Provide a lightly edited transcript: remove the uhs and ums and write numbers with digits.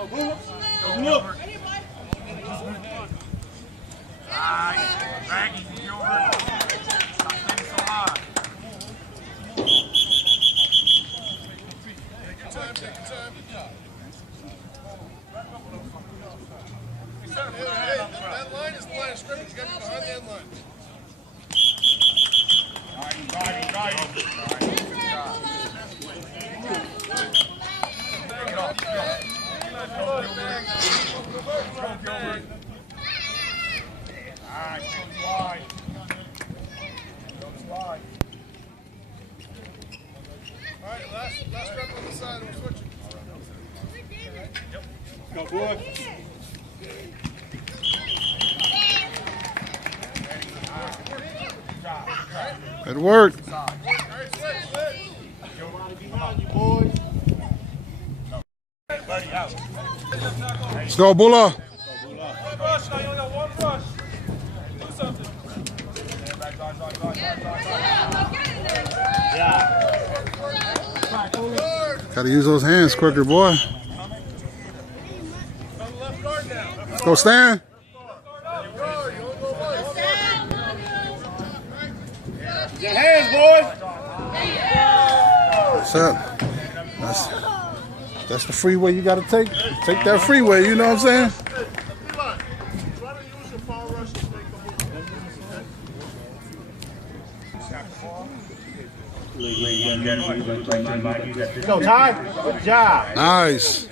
That line is the line of scrimmage. You got to be behind that line. Alright, last rep on the side, we're switching. Go, boy. Good work. Let's go, Bulla. Gotta use those hands quicker, boy. Let's go, Stan. Your hands, boys. What's up? That's the freeway you gotta take. Take that freeway, you know what I'm saying? Go, Ty. Good job. Nice.